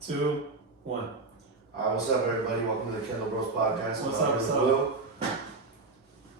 2, 1. What's up, everybody? Welcome to the Kendall Bros podcast. What's up?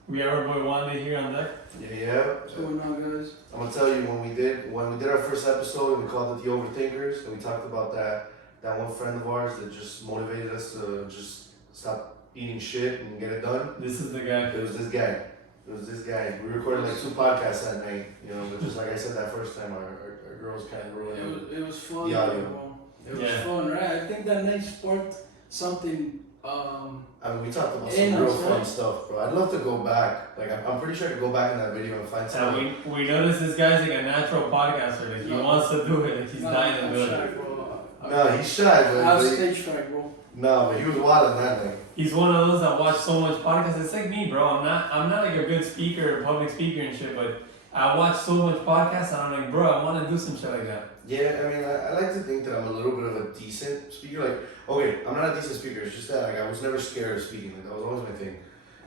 We have our boy Wandy here on deck. Yeah. What's going on, guys? I'm gonna tell you when we did our first episode, we called it the Overthinkers, and we talked about that one friend of ours that just motivated us to just stop eating shit and get it done. This is the guy. It was this guy. We recorded like 2 podcasts that night, but just like I said that first time, our girls kind of ruined It was fun. the audio. It was fun, right? I think that night sparked something. I mean, we talked about some real fun stuff, bro. I'd love to go back. Like, I'm pretty sure I could go back in that video and find something. We noticed this guy's like a natural podcaster. Like, he wants to do it. Like, he's dying to do it. Shy, bro. No, he's shy, but I was stage fright, bro. No, but he was wild on that night. He's one of those that watch so much podcasts. It's like me, bro. I'm not like a good speaker, public speaker and shit, but I watch so much podcasts and I'm like, bro, I want to do some shit like that. Yeah, I mean, I like to think that I'm a little bit of a decent speaker. Like, okay, I'm not a decent speaker. It's just that like I was never scared of speaking. Like, that was always my thing.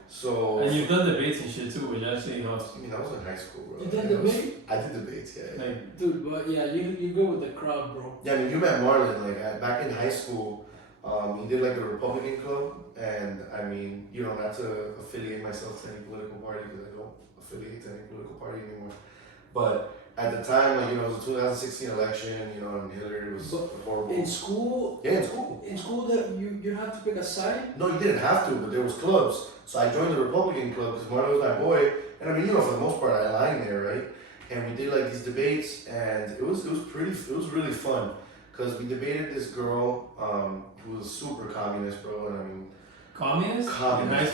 So. And you've done debates and shit too, which actually helps. I mean, I was in high school, bro. You did debate? I did debates, yeah. Like, dude, but yeah, you go with the crowd, bro. Yeah, I mean, you met Marlon. Like, back in high school, he did like the Republican Club, and I mean, not to affiliate myself to any political party because I don't affiliate to any political party anymore. But at the time, like, it was a 2016 election, and Hillary was horrible. In school? Yeah, in school. In school, that you have to pick a side? No, you didn't have to, but there was clubs. So I joined the Republican Club because Marlon was my boy, and I mean, for the most part, I aligned there, right? And we did like these debates, and it was really fun because we debated this girl who was super communist, bro, and I mean. Communist,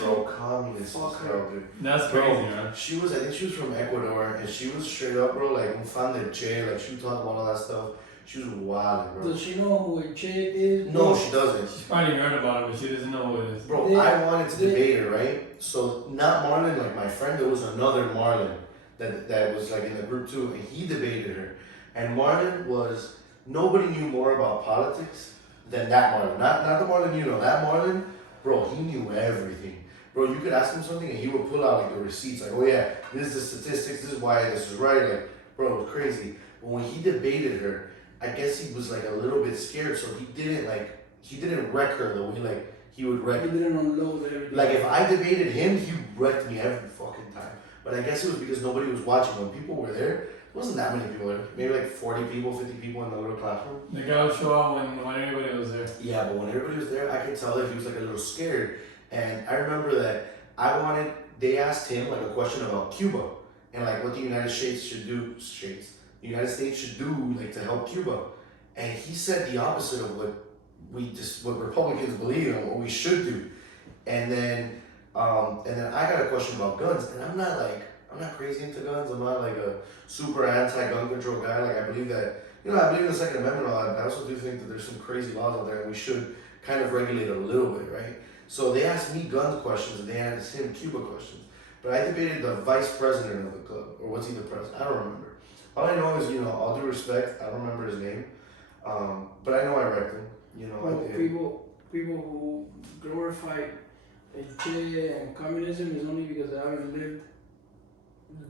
bro. Communist. Bro, dude. That's crazy, man. I think she was from Ecuador, and she was straight up, bro, like, un fan del Che, like, she would talk about all that stuff. She was wild, bro. Does she know who a Che is? No, she doesn't. She's probably heard about it, but she doesn't know who it is. Bro, I wanted to debate her, right? So, not Marlon, like, my friend, there was another Marlon that was, like, in the group, too, and he debated her. And Marlon was, nobody knew more about politics than that Marlon. Not the Marlon that Marlon. Bro, he knew everything. Bro, you could ask him something and he would pull out like the receipts, like, oh yeah, this is the statistics, this is why this is right. Like, bro, it was crazy. But when he debated her, I guess he was like a little bit scared, so he didn't wreck her the way like he would wreck. He didn't unload everything. Like if I debated him, he wrecked me every fucking time. But I guess it was because nobody was watching. When people were there, wasn't that many people there. Maybe like 40 people, 50 people in the little classroom. The guy would show up when everybody was there. Yeah, but when everybody was there, I could tell that he was like a little scared. And I remember that they asked him like a question about Cuba and like what the United States should do, like to help Cuba. And he said the opposite of what Republicans believe and what we should do. And then I got a question about guns, and I'm not crazy into guns. I'm not like a super anti-gun control guy. Like I believe that, I believe in the Second Amendment and all that, but I also do think that there's some crazy laws out there and we should kind of regulate a little bit, right? So they asked me gun questions and they asked him Cuba questions. But I debated the vice president of the club, or what's he the president? I don't remember. All I know is, all due respect, I don't remember his name. But I know I wrecked him. People who glorify Che and communism is only because they haven't lived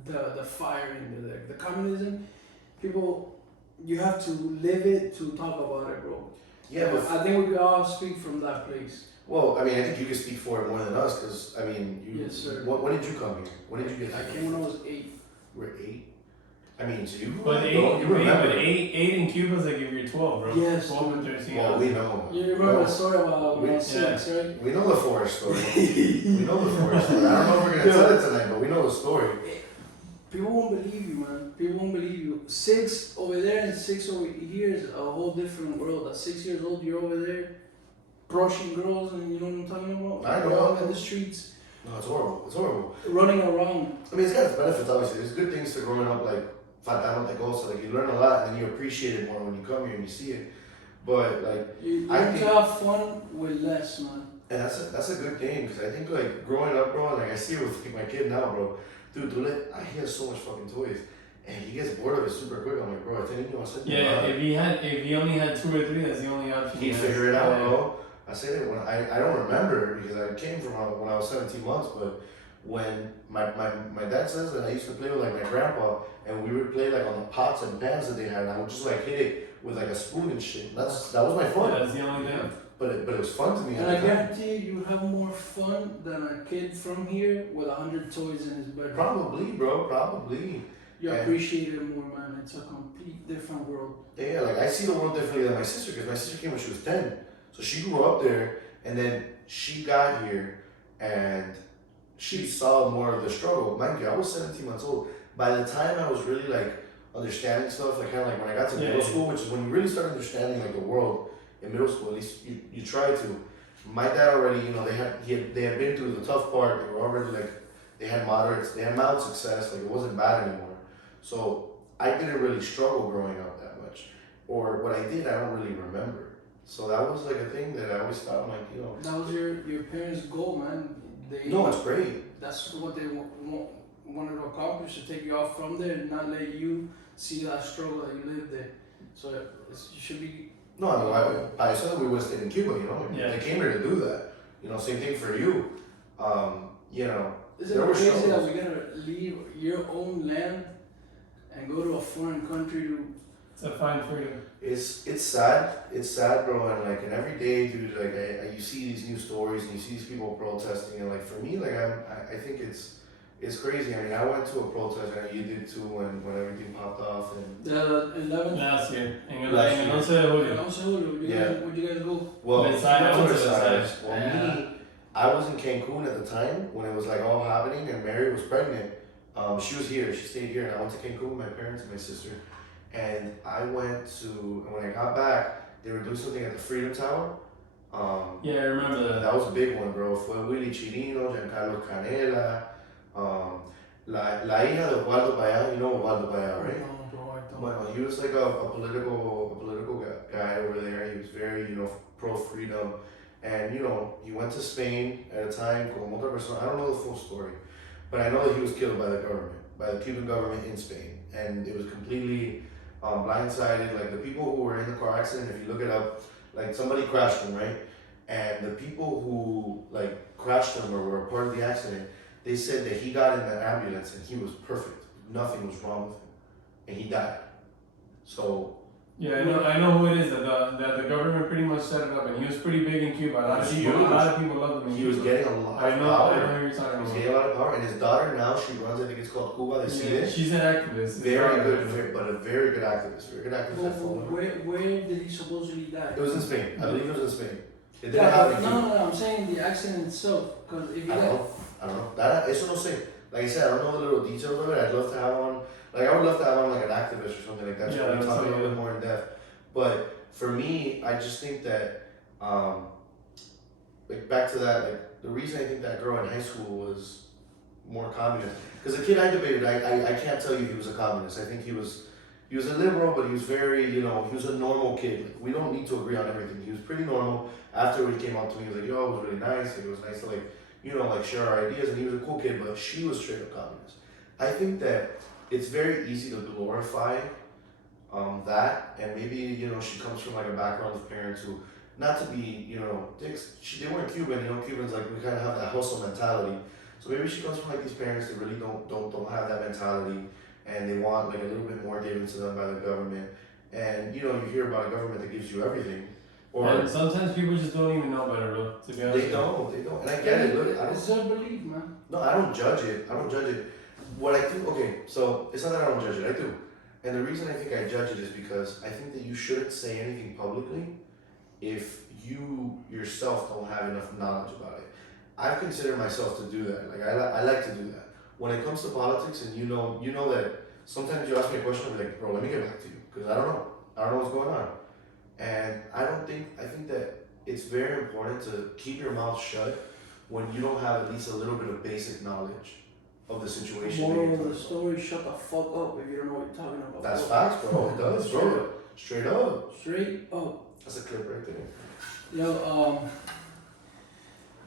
the fire in the communism. People, you have to live it to talk about it, bro. Yeah, but I think we could all speak from that place. Well, I mean, I think you can speak for it more than us, because I mean, Yes, sir. When did you come here? When did you get here? I came when I was 8. You were 8. I mean, so you. But eight in Cuba is like if you're 12, bro. Yes. 12 and 13. Well, we know. You remember the story about when I was 6, right? We know the forest story. We know the forest story. I don't know if we're gonna tell it tonight, but we know the story. People won't believe you, man. People won't believe you. 6 over there and 6 over here is a whole different world. At 6 years old, you're over there brushing girls, and you know what I'm talking about? I know. You're out in the streets. No, it's horrible. It's horrible. Running around. I mean, it's got its benefits, obviously. There's good things to growing up, like like you learn a lot, and then you appreciate it more when you come here and you see it. But like, You learn to have fun with less, man. And that's a good thing, because I think like growing up, bro, and like I see it with my kid now, bro. Dude, he has so much fucking toys, and he gets bored of it super quick. I'm like, bro, I think you want to. Yeah, if he only had 2 or 3, that's the only option. He'd figure it out, bro. I say that when I don't remember because I came from when I was 17 months, but when my dad says that I used to play with like my grandpa, and we would play like on the pots and pans that they had, and I would just like hit it with like a spoon and shit. That was my fun. Yeah, that's the only thing. But it was fun to me. And at I the time. guarantee you have more fun than a kid from here with 100 toys in his bedroom. Probably, bro. Probably. You And- appreciate it more, man. It's a complete different world. Yeah, like I see the world differently than my sister because my sister came when she was 10. So she grew up there and then she got here and she saw more of the struggle. Mind you, I was 17 months old. By the time I was really like understanding stuff, like kind of like when I got to middle school, which is when you really start understanding like the world in middle school, at least you try to. My dad already, you know, they had been through the tough part. They were already like, they had mild success, like it wasn't bad anymore. So I didn't really struggle growing up that much. Or what I did, I don't really remember. So that was like a thing that I always thought, like, you know. That was your parents' goal, man. No, it's great. That's what they wanted to accomplish, to take you out from there and not let you see that struggle that you lived there. So you should be. No, I mean, I said we would have stayed in Cuba, you know. Yeah. They came here to do that. You know, same thing for you. You know. Isn't There it were crazy that struggles. we're gonna leave your own land and go to a foreign country to? It's a fine freedom. It's sad. It's sad, bro. And like, and every day, dude, like, you see these new stories and you see these people protesting, and like, for me, like, I think it's crazy. I mean, I went to a protest, and you did too, when everything popped off, and The 11th. Last year. En el Last year. 11 de julio. Would you guys go? well, Versailles, I went to Versailles. Versailles. Well, Yeah. me, I was in Cancun at the time when it was like all happening, and Mary was pregnant. She was here. She stayed here, and I went to Cancun with my parents and my sister. And I went to, and when I got back, they were doing something at the Freedom Tower. Yeah, I remember that. That was a big one, bro. Fue Willy Chirino, Giancarlo Canela, la hija de Osvaldo Payá. You know Osvaldo Payá, right? No, bro, I don't. Well, he was like a political guy over there. He was very, you know, pro-freedom. And, you know, he went to Spain at a time, como otra persona. I don't know the full story. But I know that he was killed by the government, by the Cuban government in Spain. And it was completely blindsided. Like, the people who were in the car accident, if you look it up, like, somebody crashed him, right? And the people who, like, crashed him or were a part of the accident, they said that he got in the ambulance and he was perfect. Nothing was wrong with him. And he died. So, Yeah, I know who it is. That the government pretty much set it up, and he was pretty big in Cuba. A lot of people loved him in he Cuba. was getting a lot of I power. know who you're talking He was about. getting a lot of power. And his daughter now, she runs, I think it's called Cuba de Yeah, Cide. she's an activist. Very good, but a very good activist. Very good activist. Well, I follow her. where did he supposedly die? It was in Spain. I believe it was in Spain. It didn't Yeah, happen but in Cuba. no, I'm saying the accident itself. Because if you I don't got. know. I don't know. That eso no sé. Like I said, I don't know the little details of it. I'd love to have on, like I would love to have on like an activist or something like that. Yeah, So we that's talk a what little you- bit more in depth. But for me, I just think that, like back to that, like the reason I think that girl in high school was more communist, because the kid I debated, I can't tell you he was a communist. I think he was a liberal, but he was very, you know, he was a normal kid. Like, we don't need to agree on everything. He was pretty normal. After he came out to me, he was like, yo, it was really nice. Like, it was nice to like, you know, like share our ideas. And he was a cool kid, but she was straight up communist. I think that it's very easy to glorify that, and maybe, you know, she comes from like a background of parents who, not to be, you know, dicks, they weren't Cuban, you know, Cubans, like, we kind of have that hustle mentality. So maybe she comes from like these parents that really don't have that mentality, and they want like a little bit more given to them by the government. And, you know, you hear about a government that gives you everything, or And sometimes people just don't even know better, bro. To be honest. they don't, and I get it, look, It's self-belief, man. No, I don't judge it. What I do, okay, so it's not that I don't judge it, I do. And the reason I think I judge it is because I think that you shouldn't say anything publicly if you yourself don't have enough knowledge about it. I've considered myself to do that. Like, I like to do that. When it comes to politics, and you know that sometimes you ask me a question, I'll be like, bro, let me get back to you, because I don't know what's going on. And I think that it's very important to keep your mouth shut when you don't have at least a little bit of basic knowledge of the situation. that you're Moral of talking the about. story: shut the fuck up if you don't know what you're talking about. That's bro. facts, bro. It does, bro. Straight up. Straight up. That's a clip right there. Yo,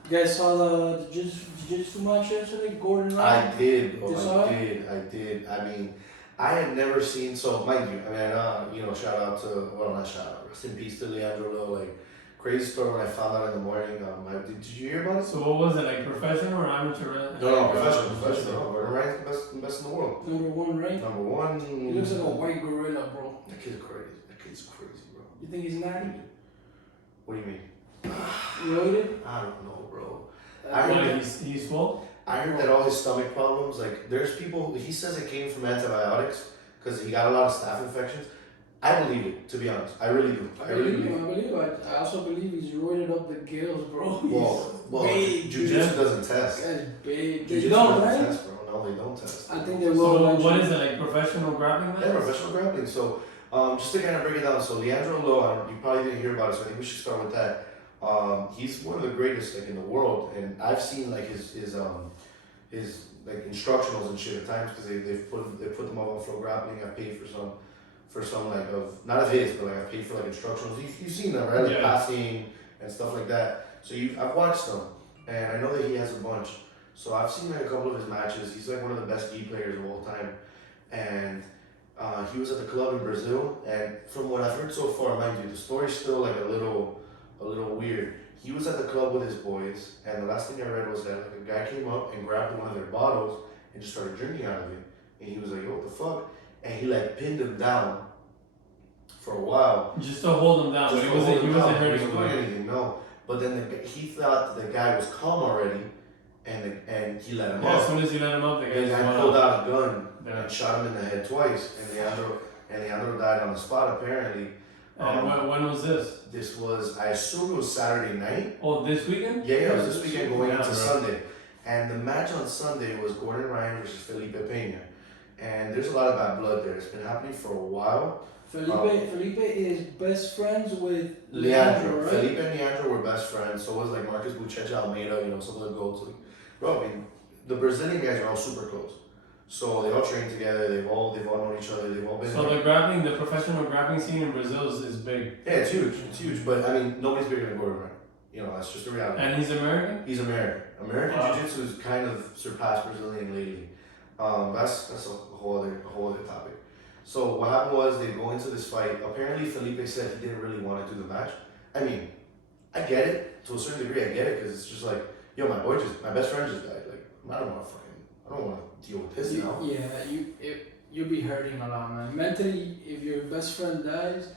you guys saw the jiu-jitsu match yesterday? Gordan Ryans? I did, bro. You saw I did. I mean, I had never seen, so mind you, I mean, I know, you know, shout out to, well, not shout out, rest in peace to Leandro Lo, like, crazy story when I found out in the morning. Did you hear about it? So what was it, like professional or amateur? No, professional. Gordan Ryans, the best in the world. Number one, right? Number one. He looks like a white gorilla, bro. That kid's crazy. That kid's crazy, bro. You think he's naughty? What do you mean? Loaded? I don't know, bro. I What, think he's full? I heard that all his stomach problems, like, there's people, he says it came from antibiotics because he got a lot of staph infections. I believe it, to be honest. I really do. I believe it. I also believe he's roided up the gills, bro. Well, big. jiu-jitsu doesn't test. That's big. They Jiu-jitsu don't, doesn't right? test, bro. No, they don't test. I think they So will. what is it, like professional grappling match? Yeah, professional grappling. So, just to kind of break it down, so Leandro Lo, you probably didn't hear about it, so I think we should start with that. He's one of the greatest like in the world, and I've seen like his like instructionals and shit at times because they put them up on Flow Grappling. I paid for some like of not of his, but like I paid for like instructionals. You've seen them, right? Like Yeah. passing and stuff like that. So I've watched them, and I know that he has a bunch. So I've seen like a couple of his matches. He's like one of the best gi players of all time, and he was at the club in Brazil. And from what I've heard so far, mind you, the story's still like a little weird. He was at the club with his boys, and the last thing I read was that like a guy came up and grabbed one of their bottles and just started drinking out of it. And he was like, "Yo, what the fuck?" And he like pinned him down for a while. Just to hold him down, but he wasn't hurting He him. doing anything, no. But then he thought the guy was calm already, and he let him Yeah, as up. soon as he let him up, the The guy just guy went pulled up. out a gun Yeah. and shot him in the head twice, and Leandro died on the spot apparently. And when was this? This was, I assume it was Saturday night. Oh, this weekend? Yeah, it was this weekend going Yeah, into bro. Sunday. And the match on Sunday was Gordan Ryans versus Felipe Pena. And there's a lot of bad blood there. It's been happening for a while. Felipe is best friends with Leandro. right? Felipe and Leandro were best friends. So was like Marcus Buchecha Almeida, some of the goats. Bro, I mean, the Brazilian guys are all super close. So they all train together, they've all known each other, they've all been So the professional grappling scene in Brazil is big. yeah, it's huge. But I mean, nobody's bigger than Gordan Ryans. That's just the reality. And he's American? He's American. American Wow. Jiu-Jitsu has kind of surpassed Brazilian lately. That's a whole other topic. So what happened was they go into this fight. Apparently Felipe said he didn't really want to do the match. I mean, I get it to a certain degree. I get it because it's just like, yo, my best friend just died. Like, I don't want to deal with this now. Yeah, you'll be hurting a lot, man. Mentally, if your best friend dies,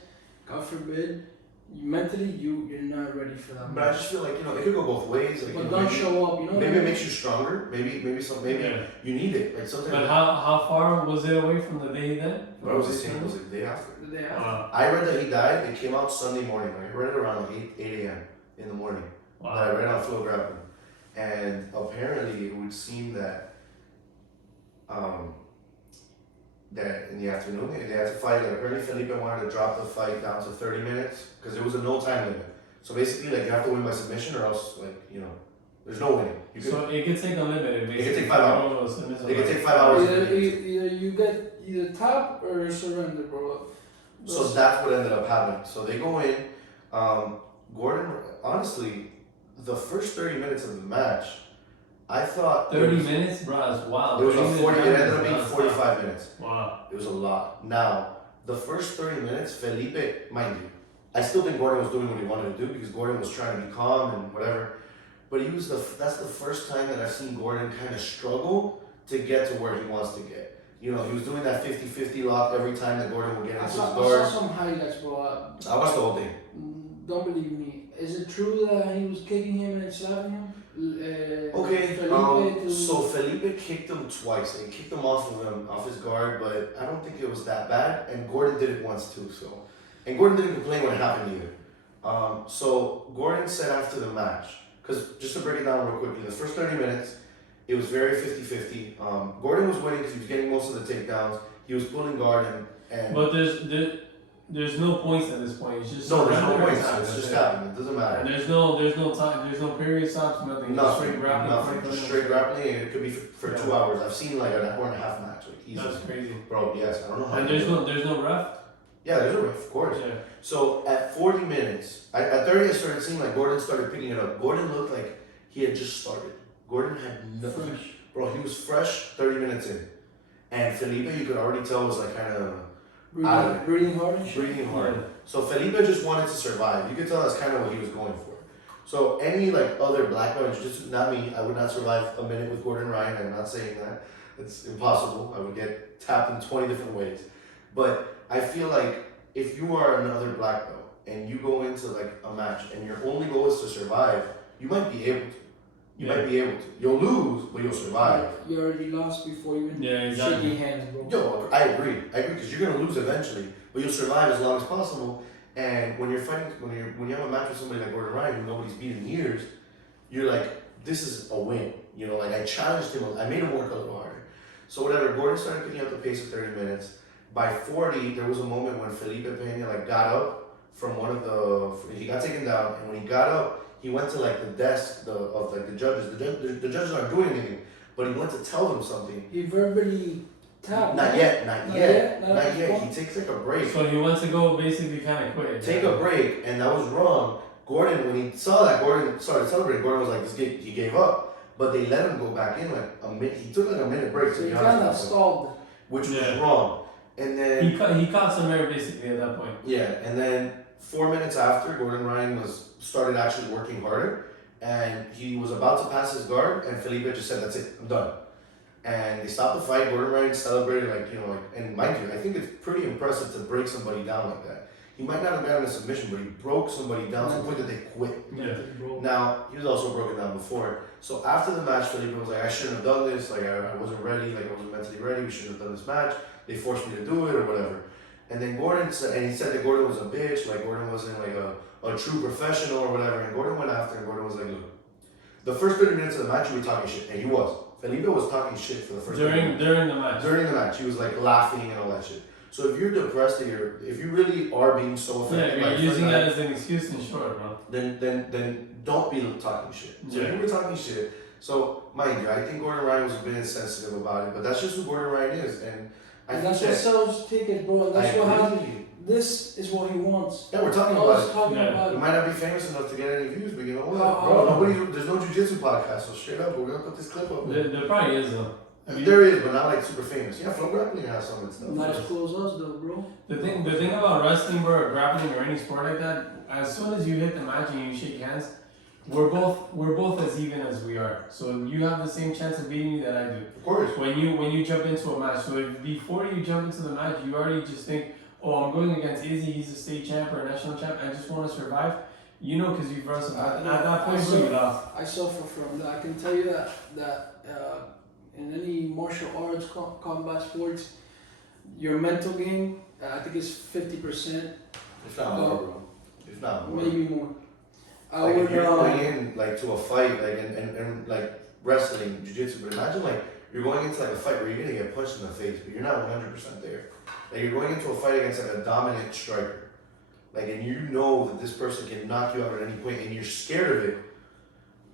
God forbid, mentally you're not ready for that. But I just feel like it could go both ways. Like, But don't show up. Maybe it makes you stronger. Maybe Yeah. you need it. Like sometimes. But how far was it away from the day he died? What was the same? It was the day after. The day after. Wow. I read that he died. It came out Sunday morning. Like, I read it around 8 a.m. in the morning. That I Wow. read on Flow Grappling, and apparently it would seem that that in the afternoon they had to fight. Like apparently Felipe wanted to drop the fight down to 30 minutes because there was a no time limit. So basically, like you have to win by submission or else, there's no winning. So it could take unlimited. It could take 5 hours. They could take 5 hours. Either you get either top or surrender, bro. So that's what ended up happening. So they go in. Gordan, honestly, the first 30 minutes of the match, I thought 30 minutes, bro, that's wild. It was 30 a 40. It minutes, ended up being that's 45 minutes. Wow. It was a lot. Now, the first 30 minutes, Felipe, mind you, I still think Gordan was doing what he wanted to do because Gordan was trying to be calm and whatever. But that's the first time that I've seen Gordan kind of struggle to get to where he wants to get. He was doing that 50-50 lock every time that Gordan would get into his I guard. saw some highlights, bro. I watched the whole thing. Don't believe me. Is it true that he was kicking him and slapping him? Okay, Felipe so Felipe kicked him twice. He kicked him off his guard, but I don't think it was that bad. And Gordan did it once too. And Gordan didn't complain when it happened either. So Gordan said after the match, because just to break it down real quickly, the first 30 minutes, it was very 50-50. Gordan was winning because he was getting most of the takedowns. He was pulling guard and But there's no points at this point. It's just no, there's no every points. time, It's that's just it. happening. It doesn't matter. And there's no time. There's no period stops. Nothing. Just straight grappling. Nothing. Just straight grappling, and it could be for 2 hours. I've seen like an hour and a half match, like easily. That's crazy. Bro, yes, I don't know how. And there's no ref. Yeah, there's a ref, of course. Yeah. So at 40 minutes, at 30, I started seeing like Gordan started picking it up. Gordan looked like he had just started. Gordan had nothing. fresh. Bro, he was fresh 30 minutes in. And Felipe, you could already tell, was like kind of Breathing hard and shit. breathing hard. So Felipe just wanted to survive. You could tell that's kind of what he was going for. So any like other black belt in jiu-jitsu, not me, I would not survive a minute with Gordan Ryan. I'm not saying that. It's impossible. I would get tapped in 20 different ways. But I feel like if you are another black belt and you go into like a match and your only goal is to survive, you might be able to. You might be able to. You'll lose, but you'll survive. You already lost before you even exactly. shaking hands, bro. Yo, I agree because you're gonna lose eventually, but you'll survive as long as possible. And when you're fighting, when you have a match with somebody like Gordan Ryans, who nobody's beat in years, you're like, this is a win. You know, like I challenged him, I made him work a little harder. So whatever, Gordan started picking up the pace of 30 minutes. By 40, there was a moment when Felipe Pena like got up from one of the, he got taken down, and when he got up, he went to like the desk of like the judges. The judges aren't doing anything, but he went to tell them something. He verbally tapped. Not yet. He takes like a break. So he wants to go basically kind of quit. Take a break, and that was wrong. Gordan, when he saw that, Gordan started celebrating. Gordan was like, he gave up, but they let him go back in like a minute. He took like a minute break. So he kind of stalled. Which was wrong. And then he caught some air basically at that point. Yeah, and then 4 minutes after, Gordan Ryans started actually working harder, and he was about to pass his guard, and Felipe just said, "That's it, I'm done." And they stopped the fight. Gordan Ryans celebrated and mind you, I think it's pretty impressive to break somebody down like that. He might not have gotten a submission, but he broke somebody down to the point that they quit. Yeah. Now, he was also broken down before. So after the match, Felipe was like, I shouldn't have done this. Like, I wasn't ready. Like, I wasn't mentally ready. We shouldn't have done this match. They forced me to do it or whatever. And then Gordan said, and he said that Gordan was a bitch. Like, Gordan wasn't like a true professional or whatever. And Gordan went after, and Gordan was like, look, the first 30 minutes of the match, you were talking shit. And he was. Felipe was talking shit for the first 30 minutes. During the match. During the match, he was like laughing and all that shit. So if you're depressed, if you really are being so affected, you're using that as an excuse in short, bro. Then don't be talking shit. So you were talking shit. So mind you, I think Gordan Ryan was a bit insensitive about it, but that's just who Gordan Ryan is, and that's what sells tickets, bro. And that's what happens. This is what he wants. Yeah, we're talking about it. He might not be famous enough to get any views, but you know what, there's no jiu-jitsu podcast, so straight up, we're gonna put this clip up. There probably is though. There is, but not like super famous. Yeah, Flow Grappling has some and stuff. Not as close as us though, bro. The thing about wrestling, bro, or grappling or any sport like that, as soon as you hit the match and you shake hands, we're both as even as we are. So you have the same chance of beating me that I do. Of course. When you jump into a match, so if before you jump into the match, you already just think, oh, I'm going against Izzy, he's a state champ or a national champ, I just want to survive. You know, because you've wrestled. At that point, you lost. I suffer from that. I can tell you that in any martial arts, combat sports, your mental game, I think is 50%. If not more, bro. If not more. Maybe more. Like if you're going in like to a fight, like and like wrestling, jiu-jitsu, but imagine like you're going into like a fight where you're gonna get punched in the face, but you're not 100% there. Like you're going into a fight against like a dominant striker, like, and you know that this person can knock you out at any point, and you're scared of it.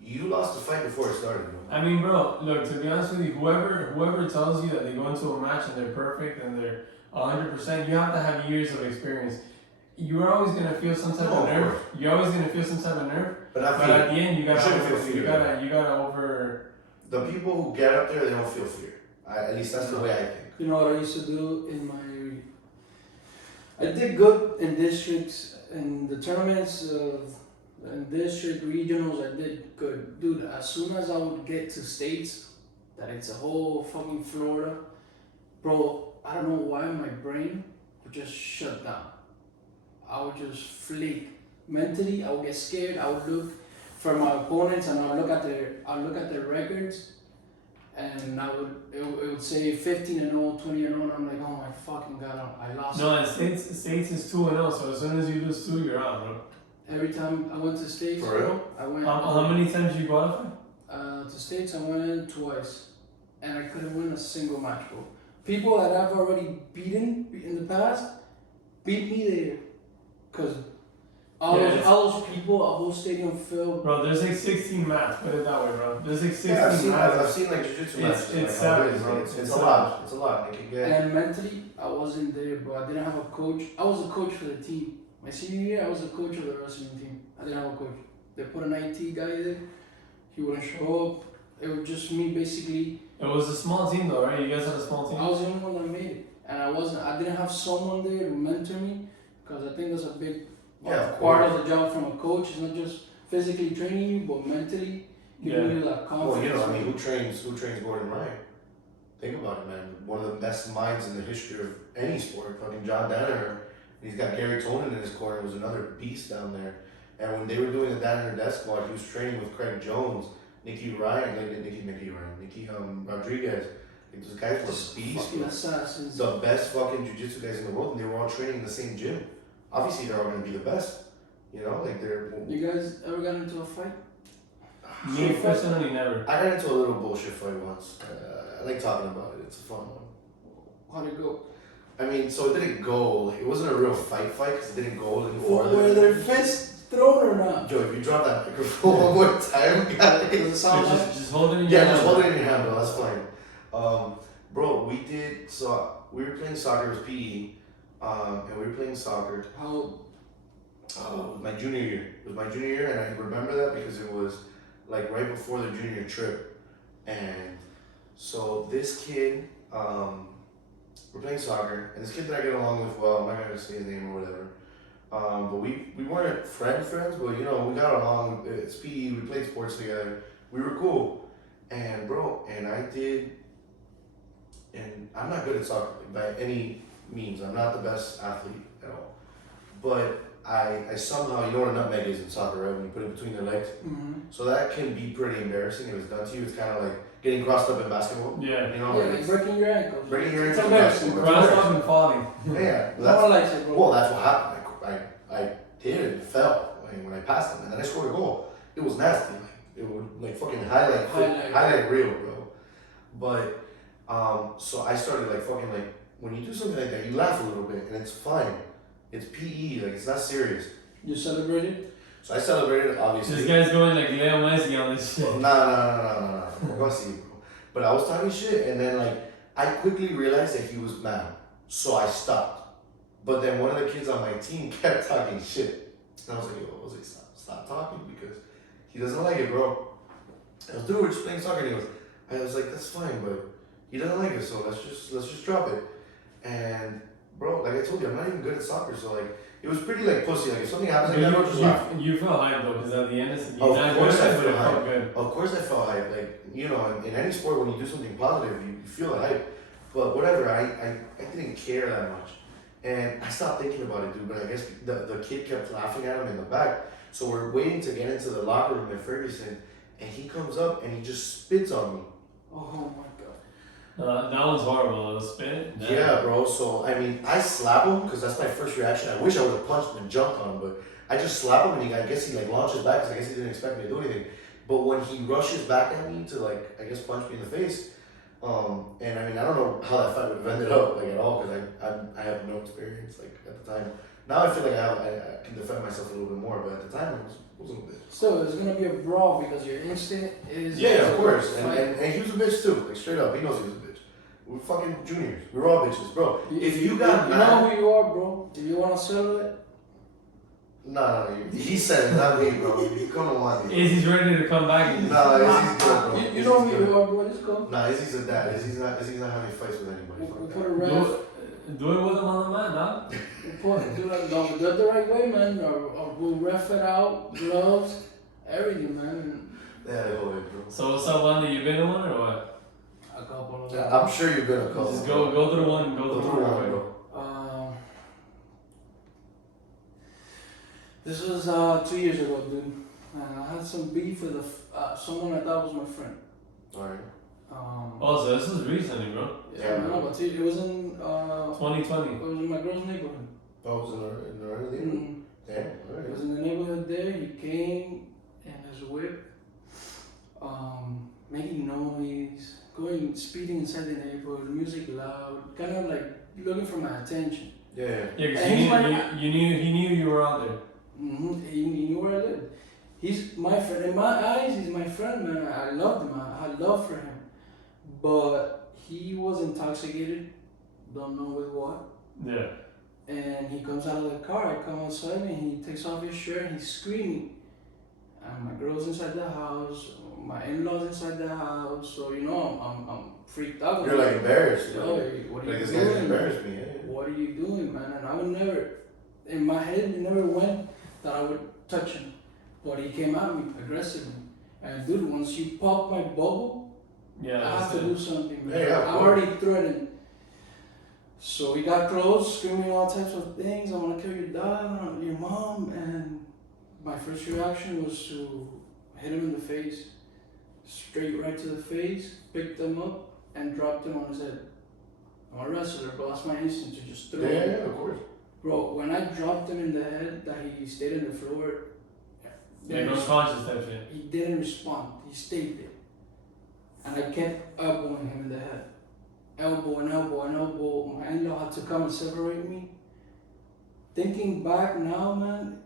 You lost the fight before it started, bro. I mean, bro, look, to be honest with you, whoever tells you that they go into a match and they're perfect and they're 100%, you have to have years of experience. You're always gonna feel some type of nerve. You're always gonna feel some type of nerve. But at the end, you gotta over. The people who get up there, they don't feel fear. At least that's the way I think. You know what I used to do in my. I did good in districts and the tournaments in district regionals. I did good, dude. As soon as I would get to states, that it's a whole fucking Florida, bro. I don't know why my brain would just shut down. I would just flake. Mentally, I would get scared. I would look for my opponents and I would look at their records, and it would say 15-0, 20-0, and I'm like, oh my fucking god, I lost. No, and states is 2-0. So as soon as you lose 2, you're out, bro. Every time I went to states, bro, I went. How many times did you qualify? To states, I went in twice, and I couldn't win a single match, bro. People that I've already beaten in the past beat me there. Cause all those people, a whole stadium filled. Bro, there's like 16 mats. Put it that way, bro. There's like 16 mats. I've seen like jiu-jitsu matches. It's savage, bro. It's a lot. It's a lot. And mentally, I wasn't there, bro. I didn't have a coach. I was a coach for the team. My senior year, I was a coach of the wrestling team. I didn't have a coach. They put an IT guy there. He wouldn't show up. It was just me, basically. It was a small team, though, right? You guys had a small team. I was the only one that made it, and I didn't have someone there to mentor me, because I think that's a big. Part of the job from a coach is not just physically training you, but mentally giving you that confidence. Well, who trains Gordan Ryan? Think about it, man. One of the best minds in the history of any sport, fucking John Danaher, And he's got Gary Tonin in his corner, who's another beast down there. And when they were doing the Dad Under Death squad, he was training with Craig Jones, Nicky Rodriguez. Like, those guys were beasts. Fucking assassins. The best fucking jiu-jitsu guys in the world, and they were all training in the same gym. Obviously, they're all gonna be the best. You know, like they're. You guys ever got into a fight? Me personally, never. I got into a little bullshit fight once. I like talking about it. It's a fun one. How'd it go? I mean, so it didn't go. Like, it wasn't a real fight because it didn't go any farther. Were their fists thrown or not? Joe, if you drop that microphone one more time, guys. Does it sound like? Just hold it in your Yeah, hand. just hold it in your hand, bro. That's fine. Bro, we did. So we were playing soccer. It was PE, and we were playing soccer. How old? My junior year. It was my junior year, and I remember that because it was like right before the junior trip, and so this kid, we're playing soccer, and this kid that I get along with well, I'm not gonna say his name or whatever, but we weren't friends, but you know we got along. It's PE. We played sports together. We were cool, and bro, and I did, and I'm not good at soccer by any means. I'm not the best athlete at all, but I somehow, you know what a nutmeg is in soccer, right? When you put it between your legs. Mm-hmm. So that can be pretty embarrassing if it's done to you. It's kind of like getting crossed up in basketball. Yeah. You know, Yeah, like like it's, breaking your ankles. breaking your It's ankles. embarrassing, It's bro. Crossed up and falling. yeah. No That's, one likes it, bro. well, that's what happened. I did it and fell when I passed him, and then I scored a goal. It was nasty. Like, it would like fucking highlight reel, bro. But so I started like fucking like when you do something like that, you laugh a little bit, and it's fine. It's PE, like it's not serious. You celebrated? So I celebrated, obviously. This guy's going like Leo Messi on this shit. Nah. We're gonna see, bro. But I was talking shit, and then like I quickly realized that he was mad, so I stopped. But then one of the kids on my team kept talking shit, and I was like, "Yo, Jose, stop talking because he doesn't like it, bro." I was, "Dude, we're just playing soccer." And I was like, "That's fine, but he doesn't like it, so let's just drop it." And bro, like I told you, I'm not even good at soccer, so like. It was pretty like pussy. Like if something happens like that, I'll just laugh. You felt hype though, because at the end, you're Of not course good I at it, but feel it felt hype. good. Of course I felt hype. Like, you know, in any sport when you do something positive, you feel the hype. But whatever, I didn't care that much. And I stopped thinking about it, dude. But I guess the kid kept laughing at him in the back. So we're waiting to get into the locker room at Ferguson. And he comes up and he just spits on me. Oh my god. That one's horrible. The spin. Yeah, bro. So, I mean, I slap him because that's my first reaction. I wish I would have punched him and jumped on him. But I just slap him and I guess he like launches back because I guess he didn't expect me to do anything. But when he rushes back at me to like, I guess punch me in the face, and I mean, I don't know how that fight would have ended up like at all because I have no experience like at the time. Now I feel like I can defend myself a little bit more, but at the time it was a bitch. So it's gonna be a brawl because your instinct is. Yeah, of course. Fight. And he was a bitch too, like straight up. He knows he was a bitch. We're fucking juniors. We're all bitches, bro. If you got you mad, know who you are, bro. If you wanna settle it. no, he said it, not me, bro. You come on, Wandy. Izzy's ready to come back. And Nah, Izzy's good, bro. You know who you are, bro. Let's go. Nah, Izzy's a dad. Izzy's not having fights with anybody. We'll Fuck put a that. ref. do it with him on the mat, dog. Do it the right way, man. Or we'll ref it out, gloves, everything, man. Yeah, they hold it, bro. So what's up, Wandy? You been to one or what? A couple of Yeah, I'm sure you're gonna call. Just go through one. Go Go through through one, one, bro. bro. This was 2 years ago, dude. I had some beef with someone I thought was my friend. Alright. Oh, so this is recently, bro. Yeah, no, but it was in 2020. it was in my girl's neighborhood. Oh, it was in the early days? Mm. Damn, It alright. was in the neighborhood there. He came in his whip, making noise, speeding inside the neighborhood, music loud, kind of like looking for my attention. Yeah. Yeah, because And he knew you were out there. He knew where I lived. He's my friend. In my eyes, he's my friend, man. I loved him. I had love for him. But he was intoxicated. Don't know with what. Yeah. And he comes out of the car. I come outside and he takes off his shirt and he's screaming. And my girl's inside the house. My in-laws inside the house. So you know, I'm freaked out. You're like embarrassed. Yo, what are Like you this guy's doing? embarrassed me, yeah. What are you doing, man? And I would never, in my head, it never went that I would touch him. But he came at me aggressively. And dude, once you pop my bubble, Yeah. I have to do something, man. Yeah, I'm already threatened. So we got close, screaming all types of things. I want to kill your dad, your mom, and my first reaction was to hit him in the face, straight right to the face, picked him up, and dropped him on his head. I'm a wrestler, bro. That's my instinct to just throw him. Yeah, of course. Bro, when I dropped him in the head, that he stayed on the floor. Yeah, no conscious type shit. He didn't respond. He stayed there. And I kept elbowing him in the head. Elbow and elbow and elbow. My in-law had to come and separate me. Thinking back now, man,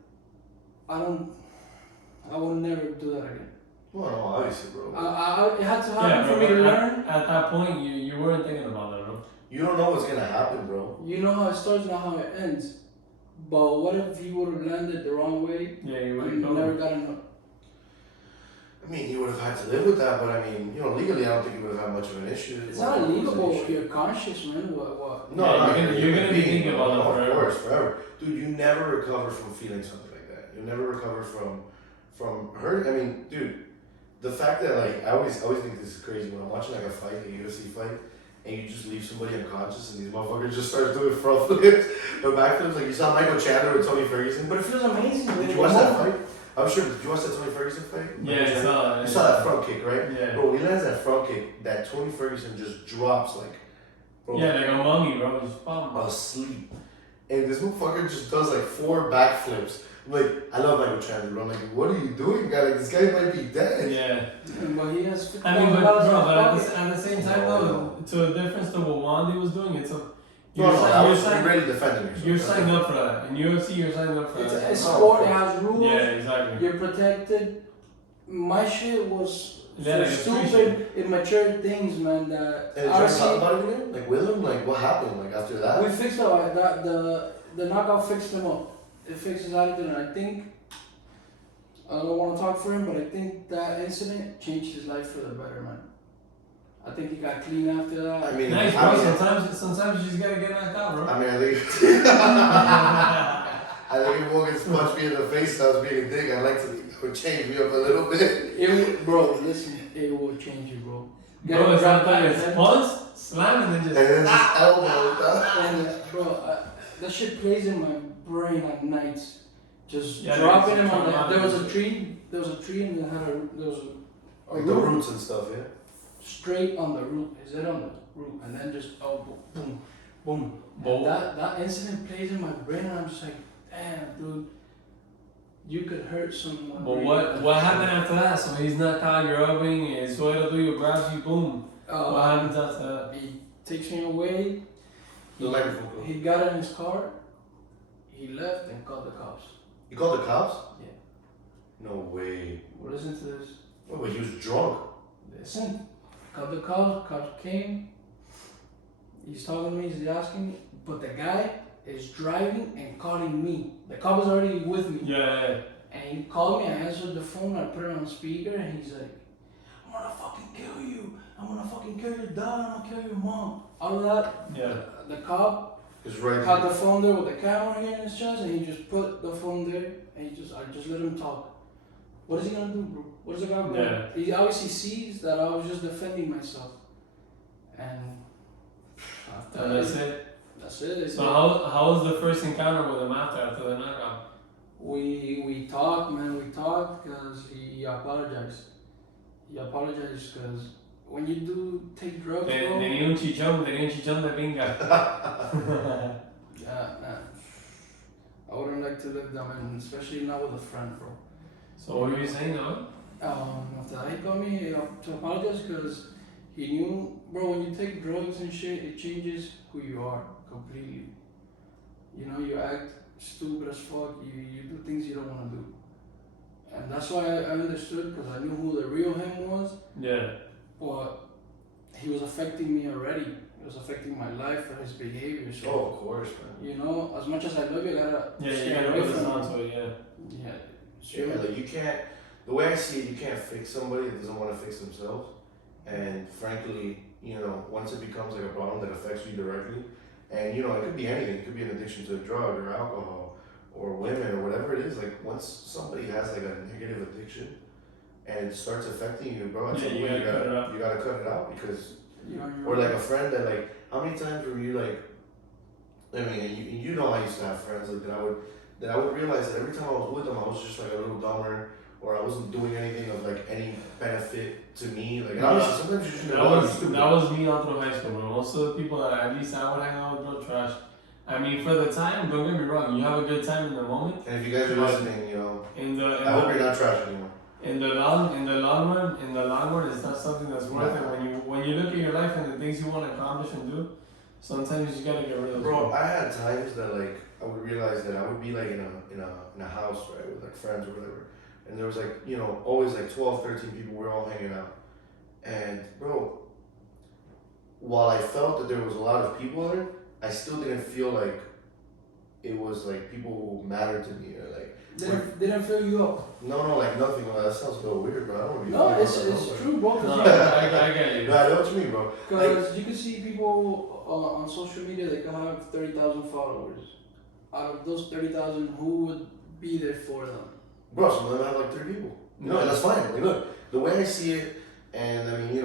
I will never do that again. Well, no, obviously, bro. It had to happen Yeah, for bro, me to but learn. at that point, you weren't thinking about that, bro. You don't know what's gonna happen, bro. You know how it starts, not how it ends. But what if he would have landed the wrong way? Yeah, you and would never have. got enough. I mean, he would have had to live with that, but I mean, you know, legally, I don't think he would have had much of an issue. It's not illegal if you're conscious, man. What? No, Yeah, you're gonna be being, thinking about that no, forever. Of course, forever. Dude, you never recover from feeling something like that. You'll never recover from hurt. I mean, dude, the fact that like I always think this is crazy when I'm watching like a fight, a UFC fight, and you just leave somebody unconscious and these motherfuckers just start doing front flips or back flips. Like you saw Michael Chandler with Tony Ferguson. But it feels amazing. Did you watch that fight? I'm sure. Did you watch that Tony Ferguson fight? Yeah, I saw that. You saw that front kick, right? Yeah. Bro, he lands that front kick, that Tony Ferguson just drops like, bro, Yeah, like a mummy, bro. Just bomb. asleep. And this motherfucker just does like 4 backflips. I'm like, I love Michael Chandler, bro. I'm like, what are you doing, guy? Like, this guy might be dead. Yeah. But he has. I mean, but at $50,000 the same time, though, to a difference to what Wandy was doing, it's a. No, I you're was signing, really defending yourself. you're signing up for that. In UFC, you're signing up for It's that. a sport. It has rules. Yeah, exactly. You're protected. My shit was Yeah, for like a street stupid, immature things, man. That And did you ever talk about it again? Like, with him? Like, what happened, like, after that? we fixed that. The knockout fixed him up. It fixed his attitude, and I think. I don't want to talk for him, but I think that incident changed his life for the better, man. I think he got clean after that. I mean, Nice, I bro. mean, Sometimes you just gotta get knocked out, bro. I mean, I think if Morgan's punched me in the face and I was being a dick, I'd like to think that would change me up a little bit. Bro, listen, it will change you, bro. Bro, it's not that. his It's head. punch, slam, and then And just. then just elbow that. And bro, that shit plays in my brain at nights. Just Yeah, dropping there's him on some there was a tree. There was a tree and it had there was a Like the root roots and stuff, yeah? straight on the root. His head on the root, and then just elbow, boom, boom. Boom. And that incident plays in my brain, and I'm just like, damn, dude, you could hurt someone. But really what bad. happened after that? So he's knocked out, you're rubbing, and suelo tuyo grabs you, boom. What happens after that? He takes me away. The microphone. Bro. He got in his car. He left and called the cops. You called the cops? Yeah. No way. Well, listen to this. Oh, but he was drunk. Listen. Called the cops came. He's talking to me, he's asking me, but the guy is driving and calling me. The cop was already with me. Yeah. And he called me, I answered the phone, I put it on speaker, and he's like, I'm gonna fucking kill you. I'm gonna fucking kill your dad, I'm gonna kill your mom. All of that. Yeah. The cop It's right. had the phone there with the camera here in his chest, and he just put the phone there, and I just let him talk. What is he gonna do, bro? What is the guy gonna do? Yeah. He obviously sees that I was just defending myself. And after And that's it. That's it. So how was the first encounter with him after the knockout? We talked, man. We talked because he apologized. He apologized because when you do take drugs, bro. Tenía un chichón de pinga. Yeah, I wouldn't like to live that, man, especially not with a friend, bro. So what were you saying, though? After that, he called me to apologize because he knew, bro, when you take drugs and shit, it changes who you are completely. You know, you act stupid as fuck, you do things you don't want to do. And that's why I understood, because I knew who the real him was, Yeah. but he was affecting me already. It was affecting my life and his behavior. So, Oh, of course, man. you know, as much as I love you, I gotta Yeah, you stay gotta away put this from onto it, yeah. Yeah. Yeah, like you can't. The way I see it, you can't fix somebody that doesn't want to fix themselves. And frankly, you know, once it becomes like a problem that affects you directly, and you know, it could be anything. It could be an addiction to a drug or alcohol or women or whatever it is. Like once somebody has like a negative addiction and it starts affecting you, bro, at some point you gotta cut it out because. You're Or like a friend that like, how many times were you like I mean, and you know I used to have friends like that I would realize that every time I was with them, I was just like a little dumber, or I wasn't doing anything of like any benefit to me. Like sometimes you just that was me all through high school, bro. Most of the people that at least I would hang out with, bro, trash. I mean, for the time, don't get me wrong, you have a good time in the moment. And if you guys are listening, you know, I hope you're not trash anymore. In the long run, it's not something that's worth it. When you look at your life and the things you want to accomplish and do, sometimes you just gotta get rid of. Bro, I had times that like I would realize that I would be like in a house, right, with like friends or whatever, and there was like, you know, always like 12, 13 people. We're all hanging out, and bro, while I felt that there was a lot of people there, I still didn't feel like it was like people who mattered to me or like. Didn't fill you up. No, like nothing. Well, that sounds a little weird, bro. I don't really. No, it's true, bro. No, I get you. No, I know what you mean, bro. Because you can see people on social media that can have 30,000 followers. Out of those 30,000, who would be there for them? Bro, some of them have like 3 people. No, and that's fine. Like, look, the way I see it, and I mean,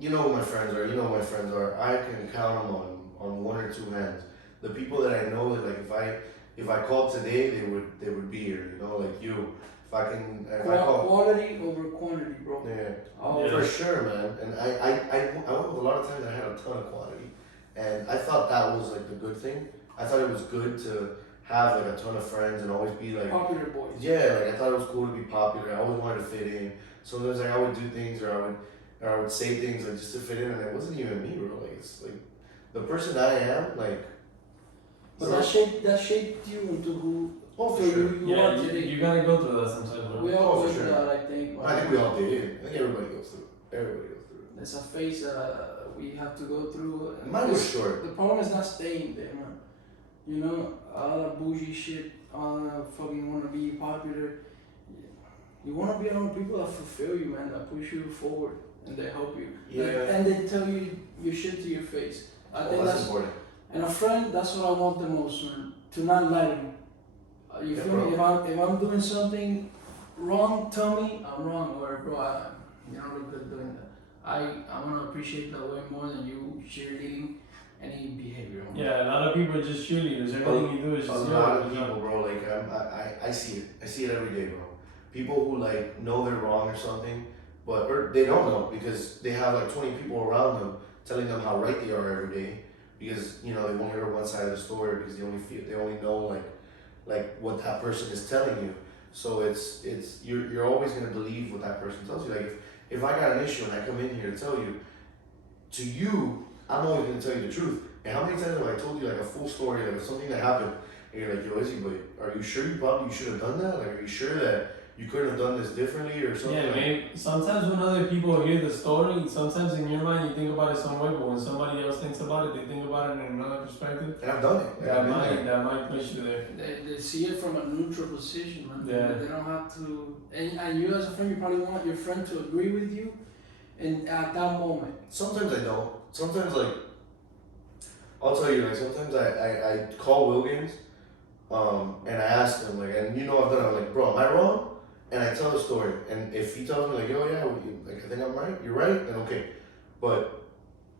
you know who my friends are. You know who my friends are. I can count them on 1 or 2 hands. The people that I know that like if I called today, they would be here. You know, like you. If I call quality over quantity, bro. Yeah. Oh, For sure, man. And I went with a lot of times I had a ton of quantity, and I thought that was like the good thing. I thought it was good to have like a ton of friends and always be like popular boys. Yeah, like I thought it was cool to be popular. I always wanted to fit in. Sometimes like I would do things or I would say things like just to fit in, and it wasn't even me, bro. Like it's like the person that I am, like. But that shaped you into who. Oh, for sure. You are today. You gotta go through that sometimes, bro. We all go for through sure. that, I think. I think we all did. I think everybody goes through it. Everybody goes through it. It's a phase we have to go through. Mine was short. The problem is not staying there, man. You know, all that bougie shit, all that fucking wanna be popular. You wanna be around people that fulfill you, man, that push you forward and they help you. Yeah. And they tell you your shit to your face. I think that's important. And a friend, that's what I want the most, man. To not lie to me. You feel me? If I'm doing something wrong, tell me I'm wrong, or bro, you don't look good doing that. I want to appreciate that way more than you cheerleading any behavior. Yeah, a lot of people are just cheerleaders. Everything you do is just a lot of people, bro. Like I see it. I see it every day, bro. People who like know they're wrong or something, or they don't know because they have like 20 people around them telling them how right they are every day. Because you know they won't hear one side of the story because they only know like what that person is telling you. So it's you're always gonna believe what that person tells you. Like if I got an issue and I come in here to tell you, to you I'm always gonna tell you the truth. And how many times have I told you like a full story, like something that happened, and you're like, yo, Izzy, but are you sure you should have done that? Like, are you sure that you couldn't have done this differently or something? Yeah, maybe sometimes when other people hear the story, sometimes in your mind you think about it some way, but when somebody else thinks about it, they think about it in another perspective. And I've done it. That might push you there. They see it from a neutral position, man. Yeah. They don't have to. And you as a friend, you probably want your friend to agree with you, and at that moment. Sometimes I don't. Sometimes like I'll tell you, like sometimes I call Will games, and I ask him like, and you know I've done it. I'm like, bro, am I wrong? And I tell the story, and if he tells me like, yo, yeah, like I think I'm right, you're right, then okay. But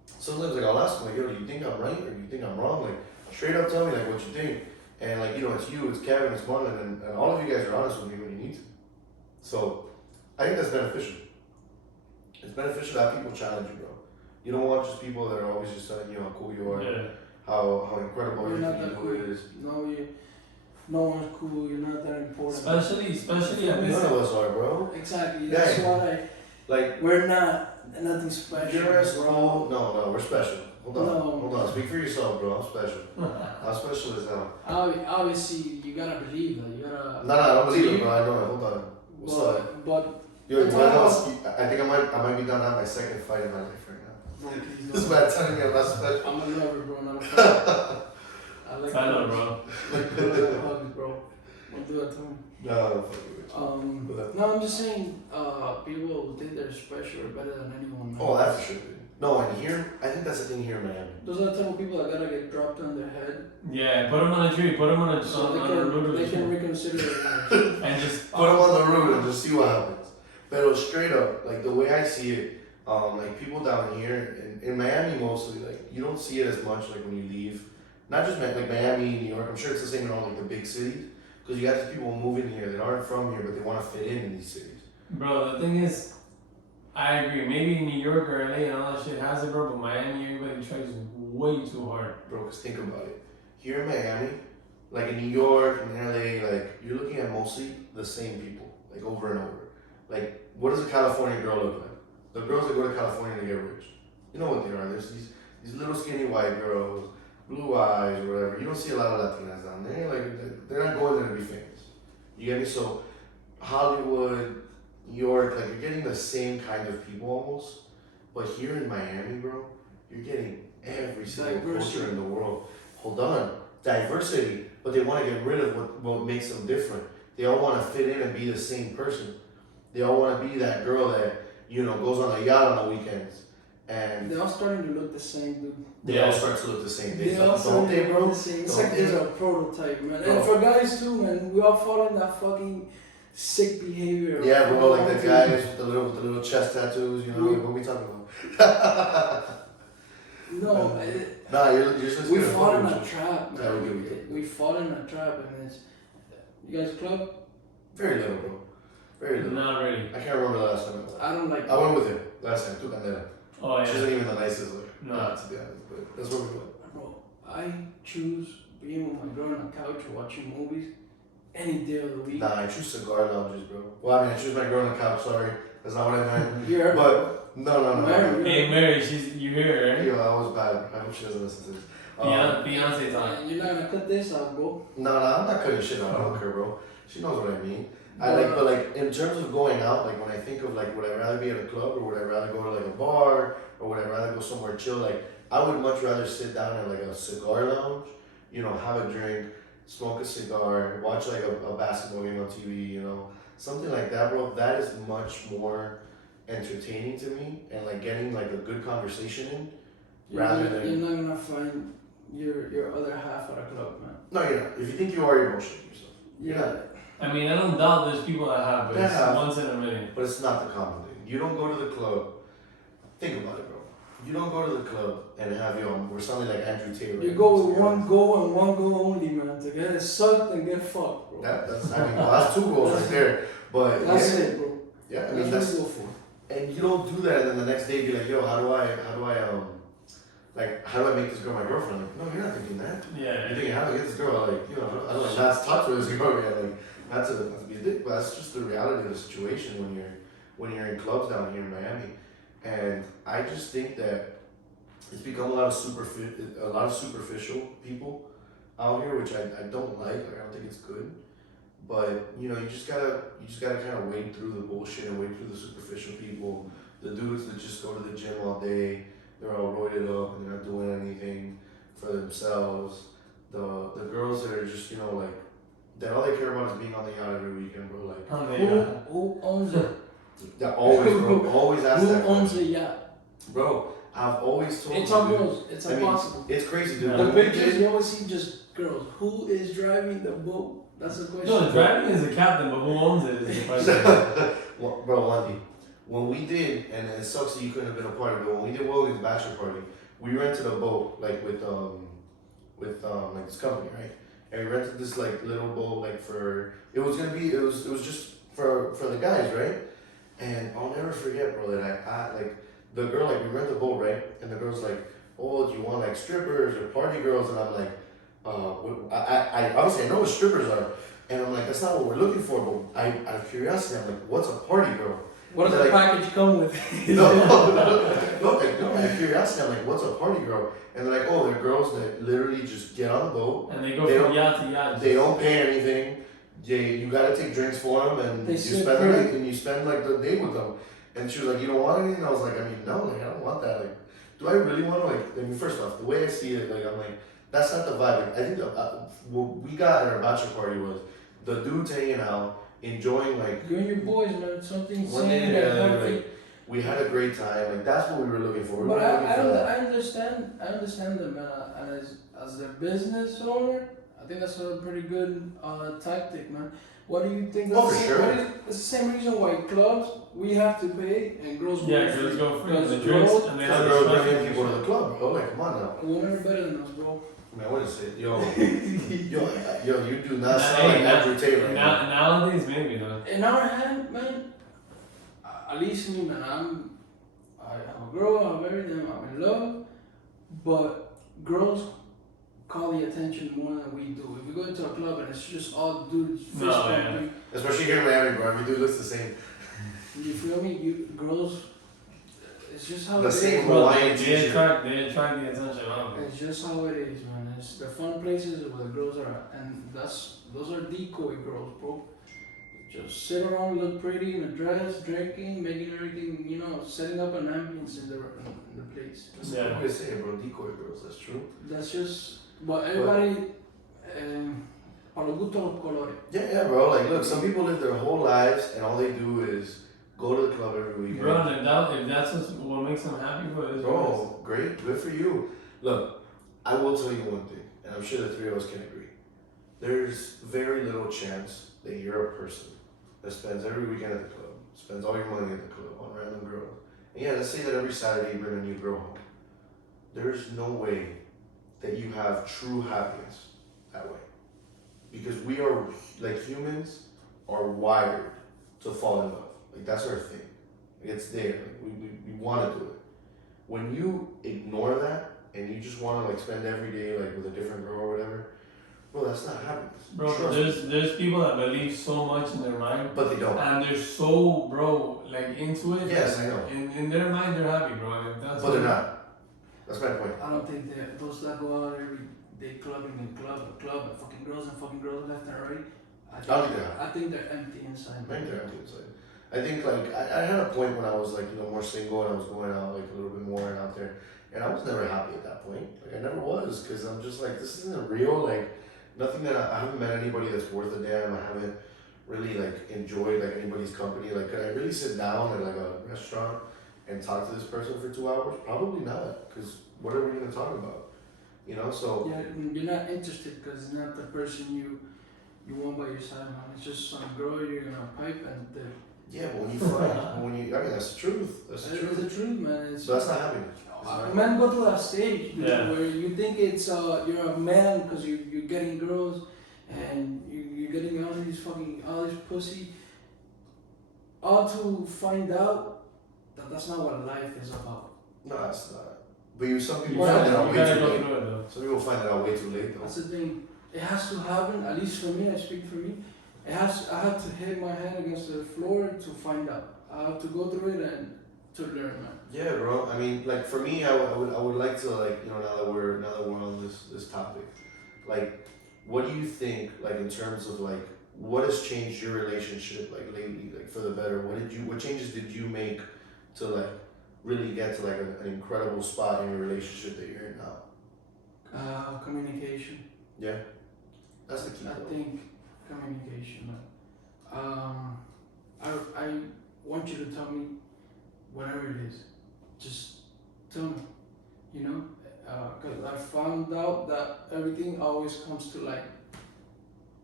sometimes like I'll ask him like, yo, do you think I'm right or do you think I'm wrong? Like straight up tell me like what you think, and like you know it's you, it's Kevin, it's Marlon, and all of you guys are honest with me when you need to. So I think that's beneficial. It's beneficial to have people challenge you, bro. You don't want just people that are always just telling you how cool you are, how incredible You're not everything that you do cool. is. No one's cool. You're not that important. Especially at None this. of us are, bro. Exactly. That's why like we're not nothing special. You're as cool. No, we're special. Hold on, No. hold on. Speak for yourself, bro. I'm special. I'm special as hell. Obviously, you gotta believe that. You gotta. No, I don't believe it, bro. I know it. Hold on. What's up? But Yo, you wanna know? I think I might be down at my second fight in my life right now. bro, please This don't. man telling me I'm not special. I'm a lover, bro, not a fan. I like I know, hugs. bro. Like hugs, bro. Don't do that to me. No, No, I'm just saying, people who think they're special are better than anyone. Man. oh, that's for sure. No, and here, I think that's the thing here in Miami. Those are the type of people that gotta get dropped on their head. Yeah, put them on a tree, put them on a So on a root they can reconsider their lives. and just Put them on the road and just see what happens. But straight up, like the way I see it, like people down here in Miami mostly, like you don't see it as much like when you leave Not just like Miami, New York. I'm sure it's the same in all like the big cities. Because you got these people moving here that aren't from here, but they want to fit in these cities. Bro, the thing is, I agree. Maybe New York or LA and all that shit has it, bro. But Miami, everybody tries way too hard. Bro, because think about it. Here in Miami, like in New York and LA, like you're looking at mostly the same people, like over and over. Like, what does a California girl look like? The girls that go to California to get rich. You know what they are. There's these little skinny white girls, blue eyes or whatever. You don't see a lot of Latinas down there. Like, they're not going there to be famous. You get me? So, Hollywood, New York, like you're getting the same kind of people almost. But here in Miami, bro, you're getting every single culture in the world. Hold on. Diversity. But they want to get rid of what makes them different. They all want to fit in and be the same person. They all want to be that girl that, you know, goes on a yacht on the weekends. And they're all starting to look the same, dude. They all start to look the same. They all don't they, bro? The same. It's like there's a prototype, man. And for guys too, man, we all fall in that fucking sick behavior. Yeah, bro, like the guys with the little chest tattoos, you know, what are we talking about? No, you're just we fall in a trap, man. Yeah, we do. We fall in a trap, and it's, you guys club? Very little, bro. Very little. Not really. I can't remember the last time I went. I don't like. I went with him last time, to Candela. Oh, yeah. She isn't even the nicest, like, No. to be honest, but that's where we went. Bro, I choose being with my girl on the couch watching movies any day of the week. Nah, I choose cigar lounges, bro. Well, I mean, I choose my girl on the couch, sorry. That's not what I meant. Yeah. But, no. Hey, Mary, you hear her, right? Yo, I was bad. I hope she doesn't listen to this. Beyonce time. You're not gonna cut this out, bro. No, I'm not cutting shit out. I don't care, bro. She knows what I mean. But in terms of going out, like when I think of like, would I rather be at a club or would I rather go to like a bar or would I rather go somewhere chill? Like, I would much rather sit down at like a cigar lounge, you know, have a drink, smoke a cigar, watch like a basketball game on TV, you know, something like that, bro. That is much more entertaining to me and like getting like a good conversation in. You're not gonna find your other half at a club, man. No, you're not. If you think you are, you're bullshitting yourself. You're not. I mean, I don't doubt there's people that have, but it's once in a million. But it's not the common thing. You don't go to the club. Think about it, bro. You don't go to the club and have we're sounding like Andrew Taylor. You go with one goal and one goal only, man. To get sucked and get fucked, bro. That's two goals right there. But that's it, bro. Yeah, I mean that's what you go for. And you don't do that, and then the next day be like, yo, how do I make this girl my girlfriend? Like, no, you're not thinking that. Yeah. You're thinking, how do I get this girl? Like, you know, I don't like not talk to this girl yet. Like, not to be a dick, but that's just the reality of the situation when you're in clubs down here in Miami. And I just think that it's become a lot of superficial people out here, which I don't like. Like, I don't think it's good. But you know, you just gotta kind of wade through the bullshit and wade through the superficial people, the dudes that just go to the gym all day, they're all roided up and they're not doing anything for themselves. The girls that are just, you know, like that all they care about is being on the yacht every weekend, bro. Like who owns it? That always, bro. Always ask that. Who owns the yacht? Bro, I've always told you. It's all girls. It's impossible. It's crazy, dude. The pictures you always see just girls. Who is driving the boat? That's the question. No, the driving is the captain, but who owns it is the question. Well, bro, Wandy, when we did, and it sucks that you couldn't have been a part of it, when we did William's bachelor party, we rented a boat, like with like this company, right? And we rented this like little boat, like it was just for the guys, right? And I'll never forget, bro, that I like the girl, like we rent the boat, right? And the girl's like, oh, do you want like strippers or party girls? And I'm like, I obviously I know what strippers are, and I'm like, that's not what we're looking for. But out of curiosity, I'm like, what's a party girl? What does the package come with? No, out of curiosity, I'm like, what's a party girl? And they're like, oh, they're girls that literally just get on the boat and they go from yacht to yacht. They don't pay anything. You gotta take drinks for them, and you spend like the day with them. And she was like, you don't want anything? And I was like, I mean, no, like I don't want that. Like, do I really want to? Like, I mean, first off, the way I see it, like I'm like, that's not the vibe. Like, I think what we got at our bachelor party was the dudes hanging out, enjoying like you and your boys, man, something sane. We had a great time. Like that's what we were looking for. But I understand them, man. And as their business owner, I think that's a pretty good tactic, man. What do you think? Oh, for sure. It's the same reason why clubs we have to pay and girls go free. Yeah, girls go free. The drinks and they have girls bringing people to the club, bro. Like, come on now. Women are better than us, bro. Man, what is it? Yo, you do not sound like Andrew Tate right now. Nowadays, maybe though. In our hand, man, at least me, man, I have a girl, I'm married, I'm in love, but girls call the attention more than we do. If you go into a club and it's just all dudes fist bumping, especially here in Miami, bro, every dude looks the same. you feel me? Girls, it's just how The it is. same Bro, Hawaiian they t-shirt. attract the attention. It's just how it is, man. It's the fun places where the girls are, and those are decoy girls, bro. Just sit around, look pretty in a dress, drinking, making everything, setting up an ambience in the place. That's a good way to say it, bro. Decoy girls, that's true. That's just, but everybody, a los gustos los colores. Yeah, bro. Like, look, some people live their whole lives and all they do is go to the club every weekend. Bro, if that's what makes them happy, bro, it's Bro, great, good for you. Look, I will tell you one thing, and I'm sure the three of us can agree. There's very little chance that you're a person that spends every weekend at the club, spends all your money at the club on random girls. And yeah, let's say that every Saturday you bring a new girl home. There's no way that you have true happiness that way. Because we are, like, humans are wired to fall in love. Like, that's our thing. Like, it's there. Like, we want to do it. When you ignore that and you just want to, like, spend every day, like, with a different girl or whatever, bro, that's not happiness. Bro, there's people that believe so much in their mind, but they don't. and they're so, bro, like, into it. Yes, I know. In their mind, they're happy, bro. Like, but they're not. That's my point. I don't think that those that go out every day clubbing and club, and fucking girls left and right. I think they're empty inside. I think they're empty inside. I think, like, I had a point when I was, like, more single and I was going out, like, a little bit more and out there, and I was never happy at that point. Like, I never was, because I'm just like, this isn't real. Like, nothing that I haven't met anybody that's worth a damn. I haven't really, like, enjoyed, like, anybody's company. Like, could I really sit down at, like, a restaurant and talk to this person for 2 hours? Probably not, because what are we going to talk about? So... Yeah, you're not interested because it's not the person you want by your side, man. It's just some girl you're going to pipe and... Yeah, but when you find, I mean, that's the truth. That's the truth. It's the truth, man. So that's not happiness. Men go to that stage where you think it's you're a man because you're getting girls and you're getting all this pussy, all to find out that that's not what life is about. No, that's not. But some people find it out way too late. Some people find it out way too late, though. That's the thing. It has to happen. At least for me, I speak for me. I have to hit my hand against the floor to find out. I have to go through it and to learn, man. Yeah, bro. I mean, like, for me, I would like to, like, now that we're on this topic, like, what do you think, like, in terms of, like, what has changed your relationship, like, lately, like, for the better? What changes did you make to, like, really get to, like, an incredible spot in your relationship that you're in now? Communication. Yeah, that's the key. I think communication, man. I want you to tell me whatever it is. Just tell me, because I found out that everything always comes to light.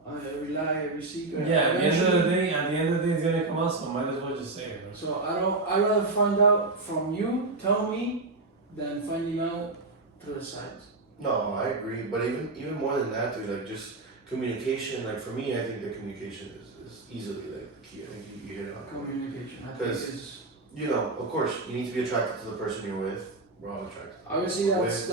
Every lie, every secret. Yeah, at the end of the day, it's gonna come out. So might as well just say it. Bro. So I rather find out from you, tell me, than finding out through the sides. No, I agree. But even more than that, dude, like, just communication. Like, for me, I think that communication is easily, like, the key. I think you hit it on. Communication. Because of course, you need to be attracted to the person you're with. We're all attracted. Obviously, that's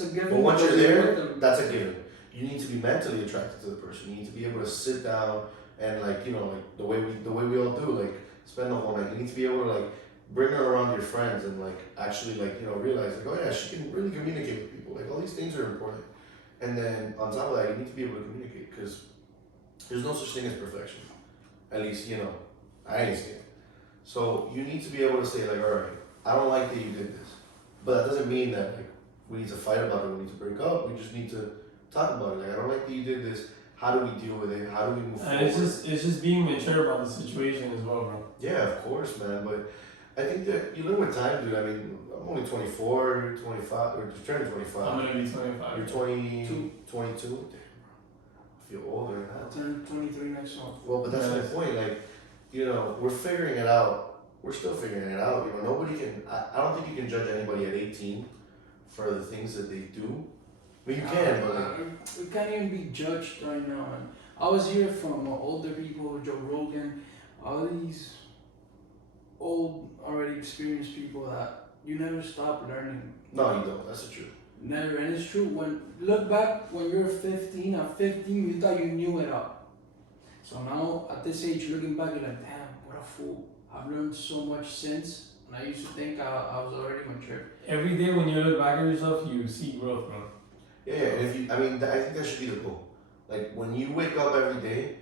a given. But once you're there, that's a given. You need to be mentally attracted to the person. You need to be able to sit down and, like, like the way we all do, like, spend the whole night. You need to be able to, like, bring her around your friends and, like, actually, like, realize, like, oh yeah, she can really communicate with people. Like, all these things are important. And then on top of that, you need to be able to communicate, because there's no such thing as perfection. At least, I ain't seen it. So you need to be able to say, like, all right, I don't like that you did this, but that doesn't mean that, like, we need to fight about it. We need to break up. We just need to talk about it. Like, I don't like that you did this. How do we deal with it? How do we move forward? And it's just being mature about the situation as well, bro. Yeah, of course, man. But I think that you live with time, dude. I mean, I'm only 24, you're 25, or just turning 25. I'm gonna be 25. You're 22. Damn, I feel older now. I'll turn 23 next month. Well, but that's my point. Like, we're figuring it out. We're still figuring it out. Nobody can. I don't think you can judge anybody at 18 for the things that they do. But you can, but like, we can't even be judged right now. And I was hearing from older people, Joe Rogan, all these old, already experienced people that you never stop learning. no, you don't. That's the truth. Never, and it's true. When look back when you're 15, at 15 you thought you knew it all. So now at this age, looking back, you're like, damn, what a fool. I've learned so much since, and I used to think I was already mature. Every day when you look back at yourself, you see growth, bro. Yeah, and if you, I mean, I think that should be the goal. Like when you wake up every day,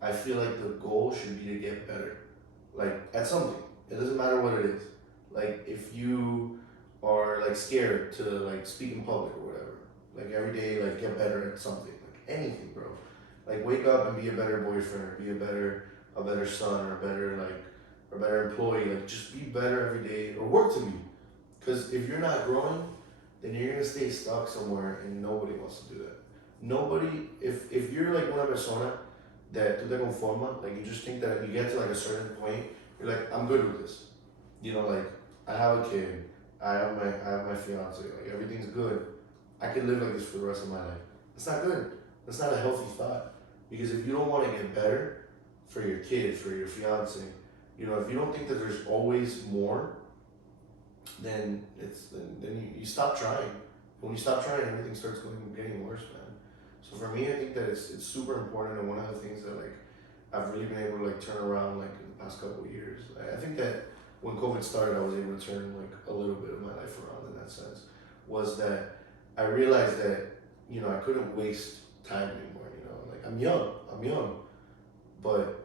I feel like the goal should be to get better. Like at something. It doesn't matter what it is. Like if you are like scared to like speak in public or whatever, like every day, like get better at something. Like anything, bro. Like wake up and be a better boyfriend, or be a better son, or a better employee. Like just be better every day, or work to be. Because if you're not growing, then you're gonna stay stuck somewhere, and nobody wants to do that. Nobody, if you're like una persona that tú te conforma, like you just think that you get to like a certain point, you're like, I'm good with this. You know, like I have a kid, I have my fiance, like everything's good. I can live like this for the rest of my life. That's not good. That's not a healthy thought. Because if you don't want to get better for your kid, for your fiance, you know, if you don't think that there's always more, then you stop trying. When you stop trying, everything starts getting worse, man. So for me, I think that it's super important, and one of the things that like I've really been able to like turn around like in the past couple of years. I think that when COVID started, I was able to turn like a little bit of my life around in that sense. Was that I realized that, you know, I couldn't waste time anymore. You know, like I'm young, but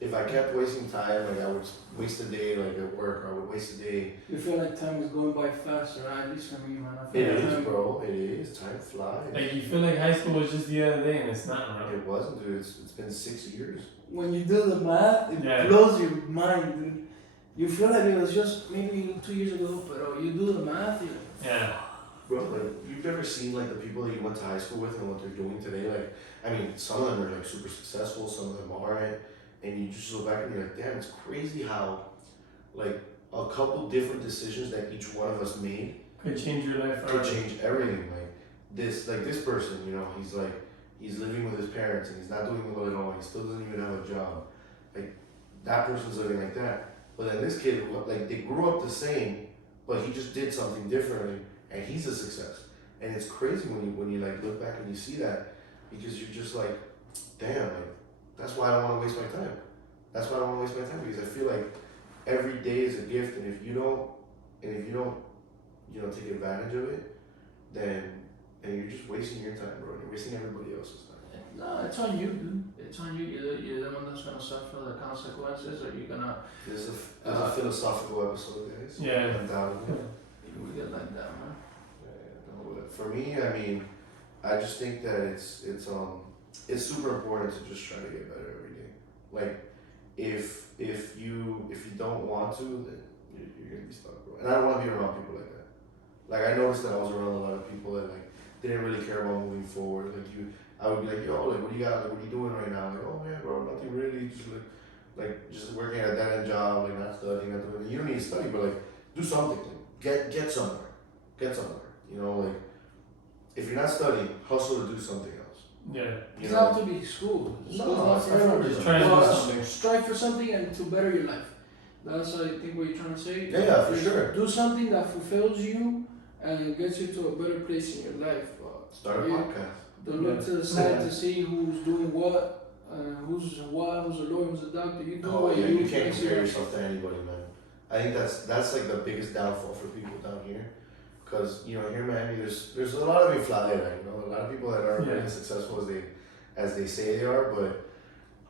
if I kept wasting time, like I would waste a day like at work, or I would waste a day. You feel like time is going by faster, right? At least for me, man. I feel It like is, time, bro. It is. Time flies. Like you feel like high school was just the other day, and it's not, bro. It wasn't, dude. It's been 6 years. When you do the math, it Yeah. blows your mind, dude. You feel like it was just maybe 2 years ago, but you do the math, you're like, Yeah. Bro, like you've ever seen like the people that you went to high school with and what they're doing today? Like, I mean, some of them are like super successful, some of them aren't, and you just look back and you're like, damn, it's crazy how, like, a couple different decisions that each one of us made Could change your life could forever. change everything. Like this person, you know, he's living with his parents and he's not doing well at all. He still doesn't even have a job. Like that person's living like that. But then this kid, like they grew up the same, but he just did something differently, and he's a success. And it's crazy when you like look back and you see that, because you're just like, damn, like that's why I don't want to waste my time. That's why I don't want to waste my time, because I feel like every day is a gift, and if you don't, you know, take advantage of it, then you're just wasting your time, bro. You're wasting everybody else's time. no, it's on you, dude. It's on you. You're the one that's gonna suffer the consequences, or you're gonna. There's a philosophical episode, guys. Yeah. Undoubtedly. We get like that, man. No, but for me, I mean, I just think that it's super important to just try to get better every day. Like, if you don't want to, then you're gonna be stuck, bro. And I don't want to be around people like that. Like I noticed that I was around a lot of people that like didn't really care about moving forward. Like I would be like, yo, like what do you got? Like what are you doing right now? Like, oh man, bro, nothing really. Just like just working at a dead end job, like not studying, not doing. You don't need to study, but like do something. Like, get somewhere. Get somewhere. You know, like if you're not studying, hustle to do something else. Yeah. You It know? doesn't have to be school. No, School's not it's for not for everyone. everyone. Try to do Well, something. strive for something and to better your life. That's I think what you're trying to say. Yeah, for Is sure. Do something that fulfills you and gets you to a better place in your life. Start a Yeah. podcast. Don't look to the side to see who's doing what, who's a lawyer, who's a doctor. You do Oh what yeah, you can't makes compare yourself to anybody, man. I think that's like the biggest downfall for people down here, because you know here in Miami, there's a lot of infladera, you know, a lot of people that aren't really as successful as they say they are, but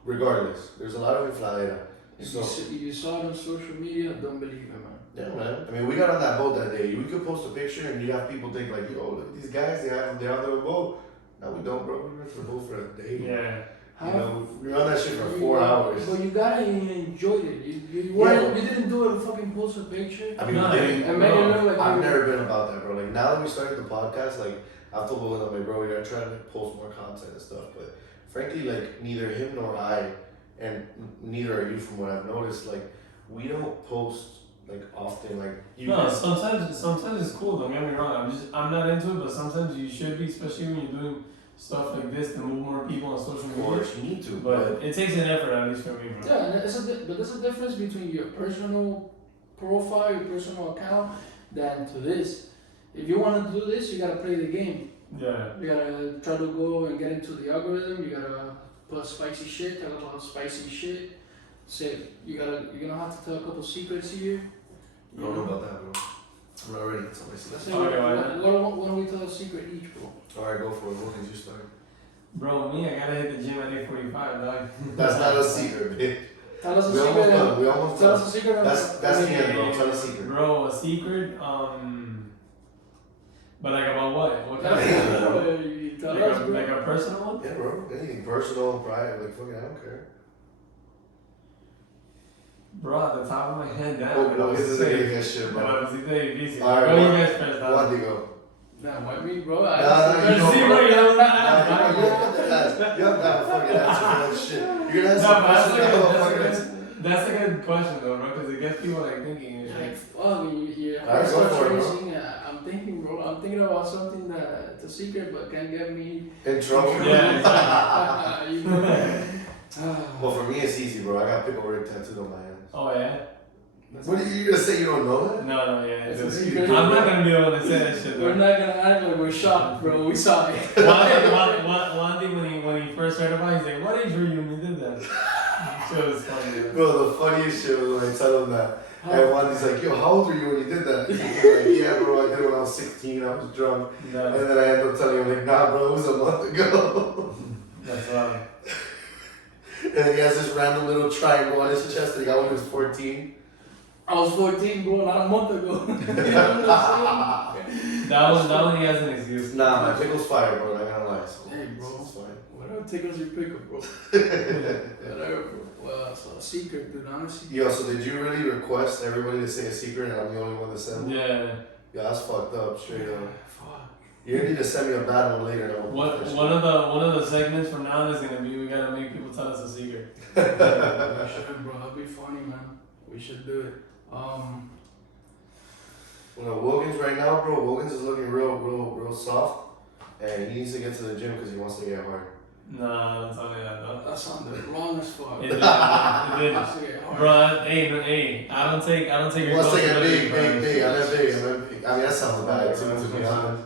regardless, there's a lot of infladera. If So you saw it on social media, don't believe it, man. yeah, man. I mean, we got on that boat that day. We could post a picture and you'd have people think like, yo, look at these guys, they're on their boat. No, we don't, bro. We were for the boat for a day. Yeah. You know, we were on that shit for 4 hours. But you gotta enjoy it. You weren't, you didn't do it to fucking post a picture. I mean, No, we didn't- And make it look like I've you- never been about that, bro. Like now that we started the podcast, like I've told both of them, like, bro, we gotta try to post more content and stuff. But frankly, like neither him nor I, and neither are you, from what I've noticed, like we don't post like often, like you. No, sometimes it's cool. Don't get me wrong. I'm not into it, but sometimes you should be, especially when you're doing stuff like this to move more people on social Of media. course, you need to, But it takes an effort, at least for me, bro. Yeah, and but there's a difference between your personal profile, your personal account, than to this. If you want to do this, you gotta play the game. Yeah. You gotta try to go and get into the algorithm. You gotta put spicy shit, talk about spicy shit. Say you're gonna have to tell a couple secrets here. I don't know about that, bro. I'm not ready. That's all I see. Say, Okay, why what do we tell a secret each, bro? All right, go for it. What did you start? Bro, me, I gotta hit the gym at 8:45, dog. That's not a secret, bitch. Tell us a We almost secret. done. We almost Tell done. us a secret. That's the end, bro. Tell a secret. Bro, a secret. But like about what? What kind of Tell us, bro. like a personal one? Yeah, bro. Anything personal, private, like fucking, I don't care. Bro, at the top of my head, that. Oh, this is a good shit, But bro. I was very busy. All right, Go, what- you guys first. Wandy, go. Nah, what me, bro? Nah, you Let's see go, what bro. you know. You have to fucking answer that shit. You're gonna No, answer but that's questions. like No, a, fucking that's, answer. a, that's a good question though, bro, because it gets people like thinking and Like, shit. fuck, you're Alright, go for it, bro. racing. I'm thinking, bro. I'm thinking about something that's a secret, but can get me. In trouble? Yeah, exactly. You know? Well, for me, it's easy, bro. I got pickle Rick tattooed on my hands. Oh yeah? What are you gonna say? You don't know that? No, yeah. It's a it's- secret. I'm not gonna be able to say that shit We're though. not gonna act like we're shocked, bro. We saw it. One thing when he first heard about it, he's like, what age were you when you did that? Shit was funny, man. Bro, the funniest shit was when I tell him that. And Wandy's like, yo, how old were you when you did that? And he's like, yeah, bro, I did it when I was 16. I was drunk. No, And then I end up telling him, like, nah, bro, it was a month ago. that's funny. And then he has this random little triangle on his chest that he got when he was 14. I was 14, bro, not a month ago. You know what I'm That one he has an excuse. Nah, my pickle's fire, bro. I gotta lie. So Hey, bro. It's fine. Whatever tickles your pickle, bro. Whatever, bro. Well, so a secret, dude. Honestly. Yo, so did you really request everybody to say a secret and I'm the only one to send? Yeah. Yeah, that's fucked up, straight up. Fuck. You're gonna need to send me a bad one later. And I'll put that shit. One of the segments from now on is gonna be we gotta make people tell us a secret. We should, bro. That'd be funny, man. We should do it. You know, Wilkins right now, bro. Wilkins is looking real soft, and he needs to get to the gym because he wants to get hard. Nah, don't tell me that though. That sounded wrong as fuck. It did. It That's okay, did. alright. Bro, hey, I don't take He your wants to get responsibility big. for I that meant shit. big. I mean, that sounds bad too, to be honest.